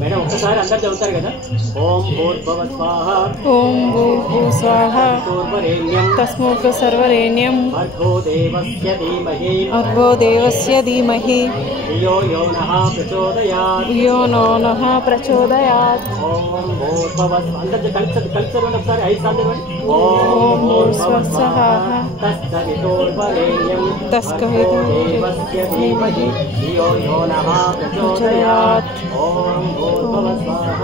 Madam ఒక్కసారి అందరు చదువుతారు కదా. ఓం భూర్భువ స్వాహ ఓం భూర్భువ స్వాహ తస్మోర్వరేణ్యం తస్మోర్వరేణ్యం భర్గో దేవస్య ధీమహి భర్గో దేవస్య ధీమహి ధియో యో నః ప్రచోదయాత్ ధియో యో నః ప్రచోదయాత్. ఓం భూర్భువ అందరు కలిసి ఒకసారి 5 సార్లు చదవండి. ఓం భూర్భువ స్వాహ తస్సవితుర్వరేణ్యం తస్సవితుర్వరేణ్యం దేవస్య ధీమహి ధియో యో నః ప్రచోదయాత్. ఓం భూర్భువ స్వాహ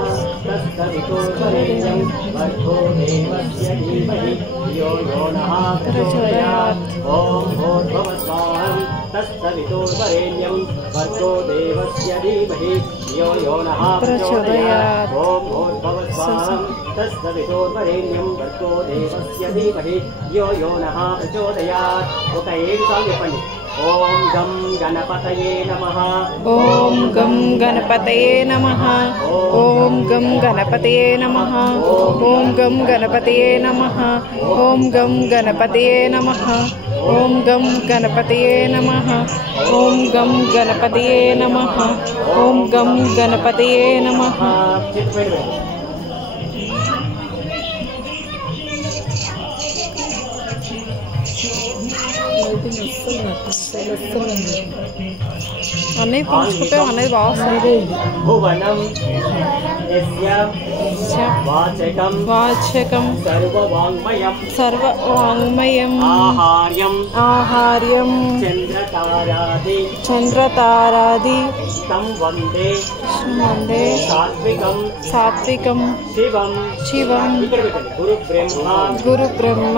తస్సవితుర్వరేణ్యం భర్గో దేవస్య ధీమహి ధియో యో నః ప్రచోదయాత్. ఓం భూర్భువ స్వాహ తస్సవితుర్వరేణ్యం భర్గో దేవస్య ధీమహి ధియో యో నః ప్రచోదయాత్. ఓం భూర్భువ స్వాహ తస్సవితుర్వరేణ్యం భర్గో దేవస్య ధీమహి ధియో యో నః ప్రచోదయాత్. ఒక 7 సార్లు చెప్పండి. ఓం గం గణపతయే నమః. ఓం గం గణపతయే నమః. ఓం గం గణపతయే నమః. ఓం గం గణపతయే నమః. ఓం గం గణపతయే నమః. ఓం గం గణపతయే నమః. ఓం గం గణపతయే నమః. ఓం గం గణపతయే నమః. అన్నయ్య పంచుకుంటే అన్నయ్య బాగుంది. భువనం వాచకం వాచకం సర్వవాంగ్మయం సర్వవాంగ్మయం ఆహార్యం ఆహార్యం చంద్రతారాది చంద్రతారాది తం వందే వందే సాత్వికం సాత్వికం శివం శివం గురు బ్రహ్మ గురు బ్రహ్మ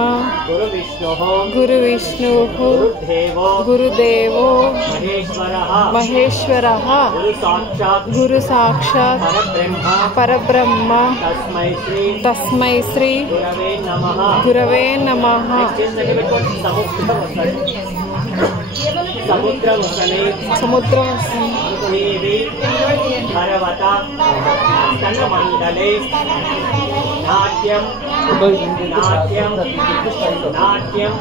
గురు విష్ణు గురు విష్ణు గురుదేవో గురుదేవో మహేశ్వరః మహేశ్వరః గురు సాక్షాత్ పరబ్రహ్మ తస్మై శ్రీ గురవే నమః. సముద్రం సముద్రం పర్వత స్తనమండలే నాట్యం నాట్యం నాట్యం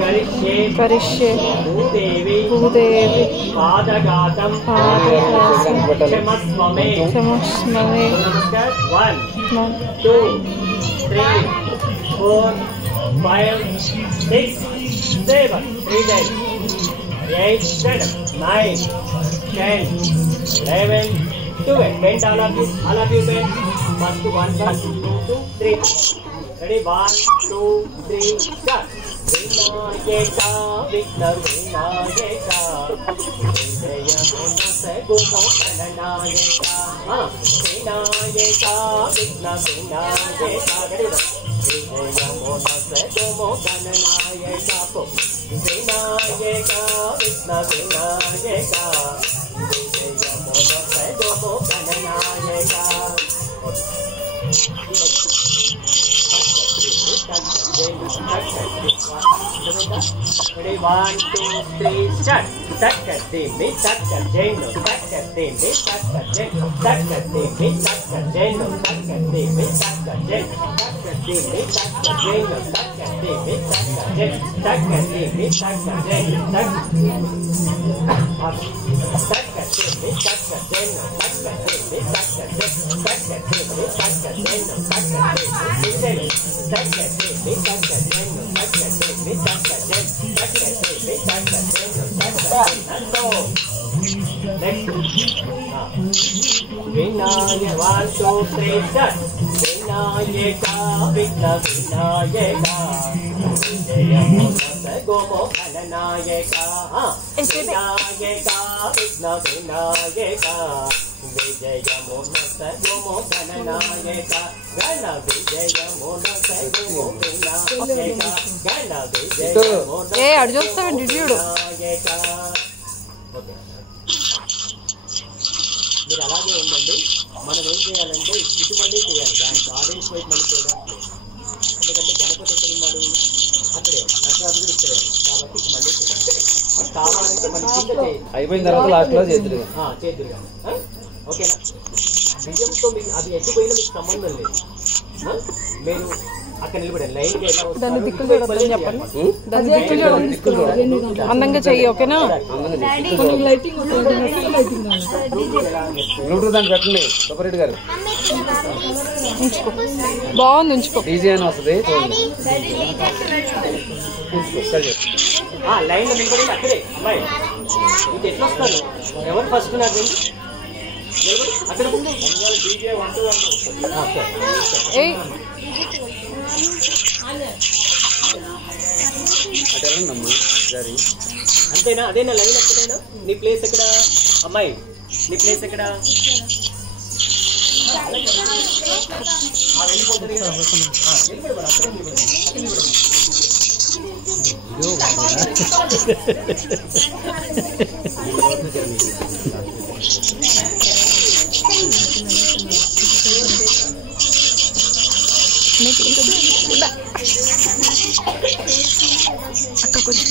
కరిష్యే కరిష్యే Bhudevi Bhudevi పాదఘాతం క్షమస్వమే క్షమస్మమే. 1 2 3 4 5 6 7 8 9 10 11 12 bend all of you bend. First 1 2 3 ready 1 2 3 start. Vinayaka Vigna Vinayaka Vijaya Monasa Gumo Ananayaka Vinayaka Vigna Vinayaka Vijaya Monasa Gumo Ananayaka Vinayaka Vigna Vinayaka Vijaya Monasa Gumo Ananayaka. Ready 1 2 3 start. Takademi takadeno takademi takadeno takademi takadeno takademi takadeno takademi takadeno takademi takadeno takademi takadeno Vinaya 1 2 3 start. Vinayaka Vigna Vinayaka Vijaya Monasa Gumo Ananayaka Vinayaka Vigna Vinayaka Vijaya Monasa Gumo Ananayaka Gana Vijaya Monasa Gumo Vinayaka Gana Vijaya Monasa Vinayaka. మీరు అలాగే ఉండండి. మనం ఏం చేయాలంటే ఇటు మళ్ళీ చేయాలి. దానికి ఆరెంజ్ వైపు మళ్ళీ చేయడానికి లేదు. ఎందుకంటే గణపతి ఎక్కడ ఉన్నాడు? అక్కడే నటరాజుడు ఇక్కడే. కాబట్టి ఇటు మళ్ళీ చేయాలి. కావాలంటే మన కింద చేయాలి. అయిపోయిన తర్వాత లాస్ట్లో చేతులు చేతులు ఓకేనా? విజయంతో మీకు అది ఎట్టుపోయినా మీకు సంబంధం లేదు. మీరు అక్కడ నిలబడండి లైన్ గా ఎలా దాన్ని దిక్కులు చూడొద్దని చెప్పండి. దాన్ని దిక్కులు చూడండి. అందంగా చెయ్యి. ఓకేనా? బ్లూటూత్ అని పెట్టండి సూపరెడ్డి గారు. ఉంచుకో. బాగుంది. ఉంచుకో. డీజే అని వస్తుంది. లైన్ లో నిలబడి అక్కడే అమ్మాయి ఇంక ఎట్లా వస్తారు? ఎవరు ఫస్ట్ నాకు అక్కడ అంతేనా? అదేనా లైన్ ఎక్కడైనా? నీ ప్లేస్ ఎక్కడ అమ్మాయి? నీ ప్లేస్ ఎక్కడ? అక్క కొంచెం